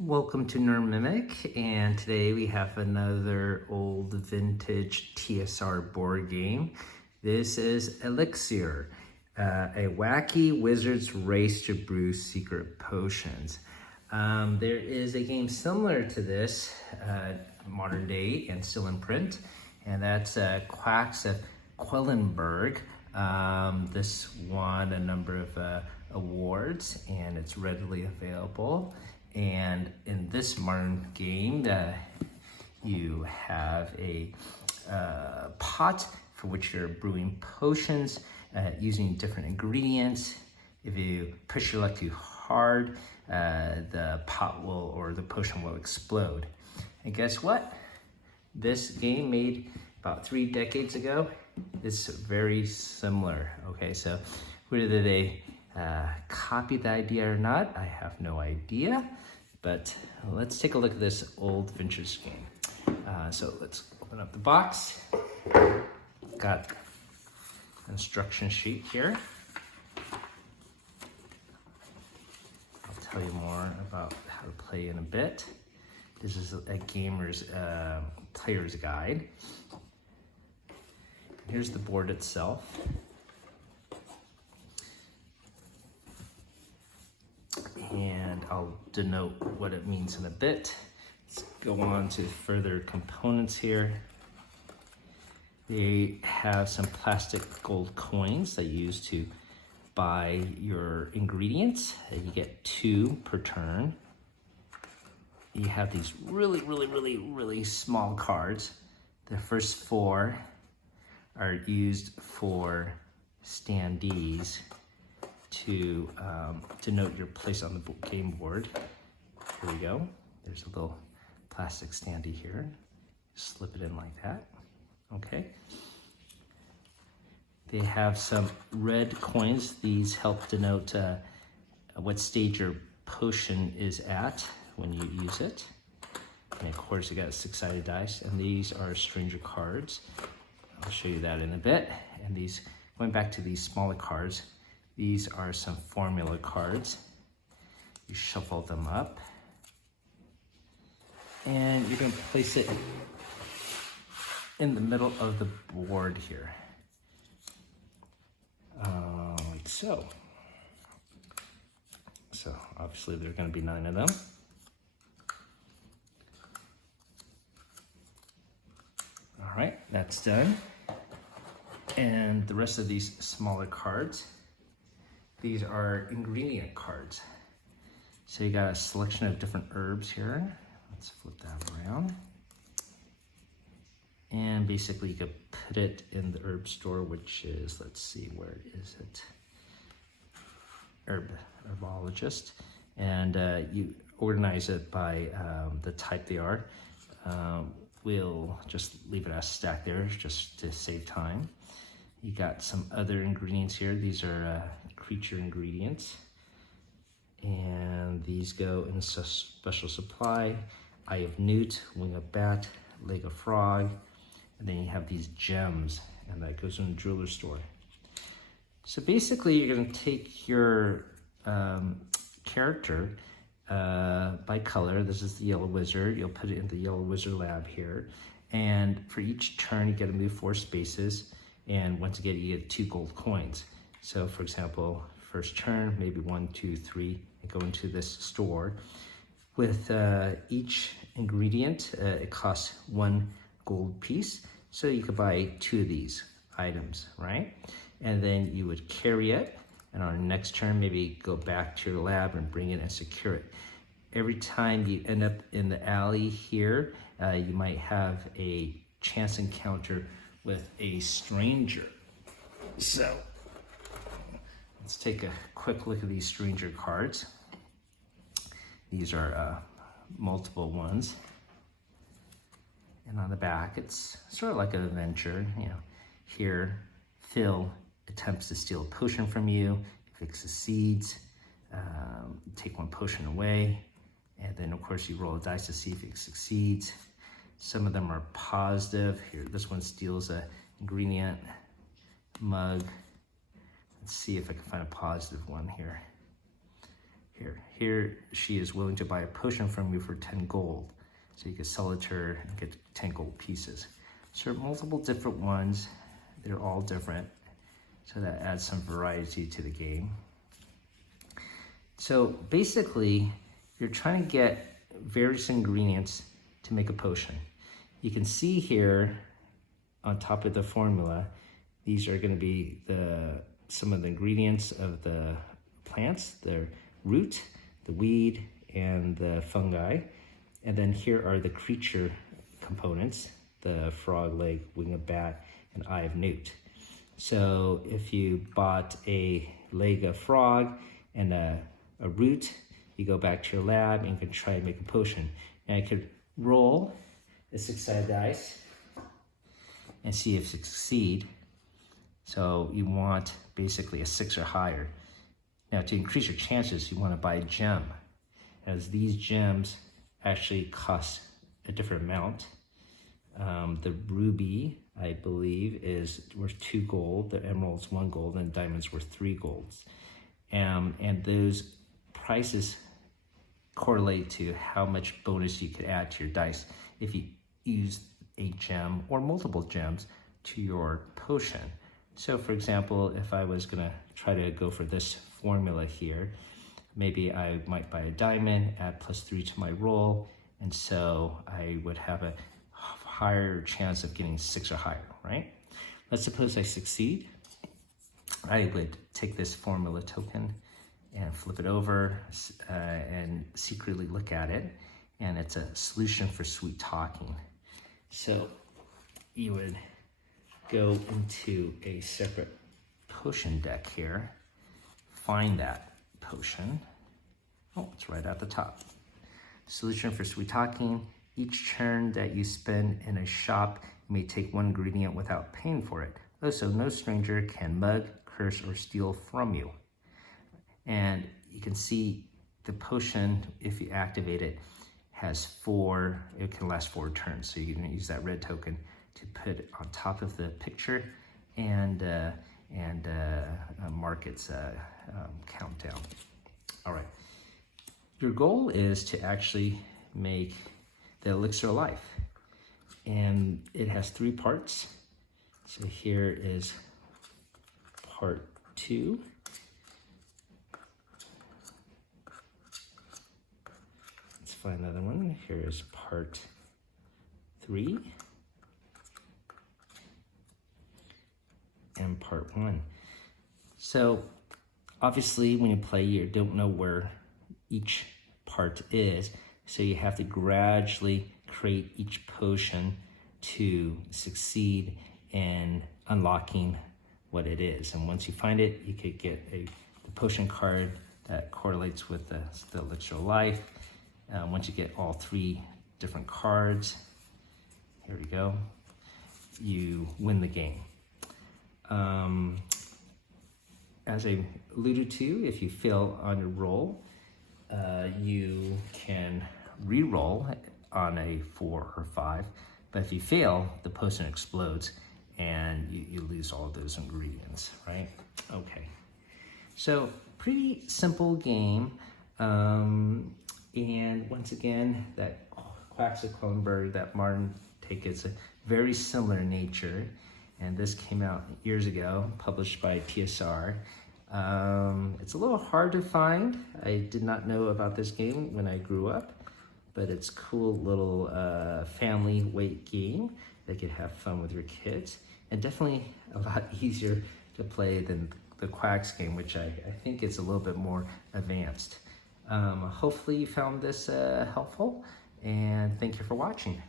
Welcome to Mimic, and today we have another old vintage TSR board game. This is Elixir, a wacky wizard's race to brew secret potions. There is a game similar to this, modern day and still in print, and that's Quacks of Quedlinburg. This won a number of awards, and it's readily available. And in this modern game, you have a pot for which you're brewing potions using different ingredients. If you push your luck too hard, the pot will, or the potion will explode. And guess what? This game, made about 3 decades ago, is very similar. Okay, so whether they copy the idea or not, I have no idea, but let's take a look at this old vintage game. So let's open up the box. Got an instruction sheet here. I'll tell you more about how to play in a bit. This is a gamer's player's guide. Here's the board itself. And I'll denote what it means in a bit. Let's go on to further components here. They have some plastic gold coins that you use to buy your ingredients. You get 2 per turn. You have these really small cards. The first 4 are used for standees to denote your place on the game board. Here we go. There's a little plastic standee here. Slip it in like that. Okay. They have some red coins. These help denote what stage your potion is at when you use it. And of course, you got 6-sided dice, and these are stranger cards. I'll show you that in a bit. And these, going back to these smaller cards, these are some formula cards. You shuffle them up, and you're going to place it in the middle of the board here, like so. So obviously there are going to be 9 of them. All right, that's done. And the rest of these smaller cards, these are ingredient cards. So you got a selection of different herbs here. Let's flip that around. And basically you could put it in the herb store, which is, let's see, where is it? Herbologist. And you organize it by the type they are. We'll just leave it as stacked there just to save time. You got some other ingredients here. These are creature ingredients. And these go in special supply. Eye of newt, wing of bat, leg of frog. And then you have these gems, and that goes in the jeweler store. So basically you're gonna take your character by color. This is the yellow wizard. You'll put it in the yellow wizard lab here. And for each turn, you get to move 4 spaces. And once again, you get 2 gold coins. So for example, first turn, maybe 1, 2, 3, and go into this store. With each ingredient, it costs 1 gold piece. So you could buy 2 of these items, right? And then you would carry it. And on the next turn, maybe go back to your lab and bring it and secure it. Every time you end up in the alley here, you might have a chance encounter with a stranger. So let's take a quick look at these stranger cards. These are multiple ones. And on the back, it's sort of like an adventure. You know, here, Phil attempts to steal a potion from you. If it succeeds, take 1 potion away. And then of course you roll a dice to see if it succeeds. Some of them are positive. Here, this one steals an ingredient, mug. Let's see if I can find a positive one here. Here she is willing to buy a potion from you for 10 gold. So you can sell it to her and get 10 gold pieces. So there are multiple different ones. They're all different. So that adds some variety to the game. So basically, you're trying to get various ingredients to make a potion. You can see here on top of the formula, these are going to be some of the ingredients of the plants, the root, the weed, and the fungi. And then here are the creature components, the frog leg, wing of bat, and eye of newt. So if you bought a leg of frog and a root, you go back to your lab and you can try to make a potion. And I could roll a 6-sided dice and see if you succeed. So you want basically a 6 or higher. Now to increase your chances, you want to buy a gem, as these gems actually cost a different amount. The ruby, I believe, is worth 2 gold, the emerald's 1 gold, and diamonds worth 3 golds. And those prices correlate to how much bonus you could add to your dice if you use a gem or multiple gems to your potion. So for example, if I was gonna try to go for this formula here, maybe I might buy a diamond, add +3 to my roll, and so I would have a higher chance of getting 6 or higher, right? Let's suppose I succeed. I would take this formula token and flip it over and secretly look at it, and it's a solution for sweet talking. So you would go into a separate potion deck here, find that potion. Oh, it's right at the top. Solution for sweet talking. Each turn that you spend in a shop, you may take 1 ingredient without paying for it. Also, no stranger can mug, curse, or steal from you. And you can see the potion, if you activate it, has 4, it can last 4 turns. So you can use that red token to put on top of the picture and mark its countdown. All right. Your goal is to actually make the Elixir of Life. And it has 3 parts. So here is part 2. Let's find another one. Here is part 3. And part 1. So obviously when you play, you don't know where each part is, so you have to gradually create each potion to succeed in unlocking what it is. And once you find it, you could get the potion card that correlates with the Elixir of Life. Once you get all 3 different cards, here we go, you win the game. As I alluded to, if you fail on your roll, you can re-roll on a 4 or 5, but if you fail, the potion explodes and you lose all of those ingredients, right? Okay, so pretty simple game. And once again, that Quacks of Quedlinburg, that Martin take, it's a very similar nature. And this came out years ago, published by TSR. It's a little hard to find. I did not know about this game when I grew up, but it's a cool little family weight game that could have fun with your kids, and definitely a lot easier to play than the Quacks game, which I think is a little bit more advanced. Hopefully you found this helpful, and thank you for watching.